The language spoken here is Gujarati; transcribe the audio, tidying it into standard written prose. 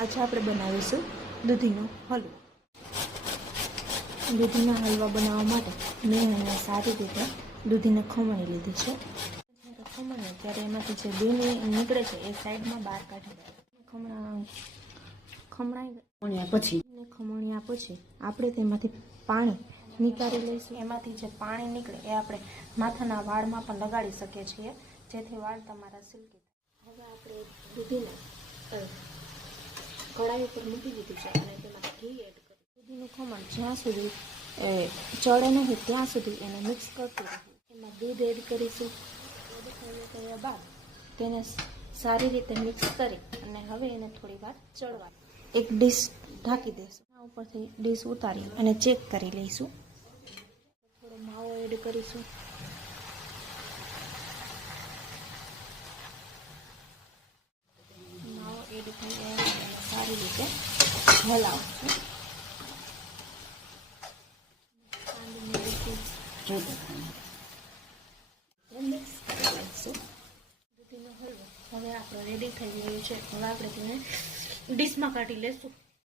આજે આપણે બનાવીશું દૂધીનો હલવો. દૂધીના હલવા બનાવવા માટે મેં એને સારી રીતે દૂધીને ખમણી લીધી છે. જ્યારે ખમણીએ ત્યારે એમાંથી જે દૂધ નીકળે છે એ સાઈડમાં બહાર કાઢી દેવાનું. ખમણ્યા પછી આપણે તેમાંથી પાણી નીકાળી લઈશું. એમાંથી જે પાણી નીકળે એ આપણે માથાના વાળમાં પણ લગાડી શકીએ છીએ, જેથી વાળ તમારા સિલ્કી થાય. હવે આપણે દૂધીને કઢાઈ ઉપર મૂકી દીધું છે અને તેમાં ઘી એડ કરી દૂધીનું ખમણ જ્યાં સુધી ચડે નહીં ત્યાં સુધી એને મિક્સ કરતું રહેવું. એમાં દૂધ એડ કરીશું. દૂધ કર્યા બાદ તેને સારી રીતે મિક્સ કરી અને હવે એને થોડી વાર ચડવા એક ડીશ ઢાંકી દઈશું. આ ઉપરથી ડીશ ઉતારી અને ચેક કરી લઈશું. થોડો માવો એડ કરીશું. માવો એડ થઈ સારી રીતે હલાવશું. મિક્સ કરી લઈશું. દૂધીનો હલવો હવે આપણો રેડી થઈ ગયો છે. હવે આપણે તેને ડીશમાં કાઢી લઈશું.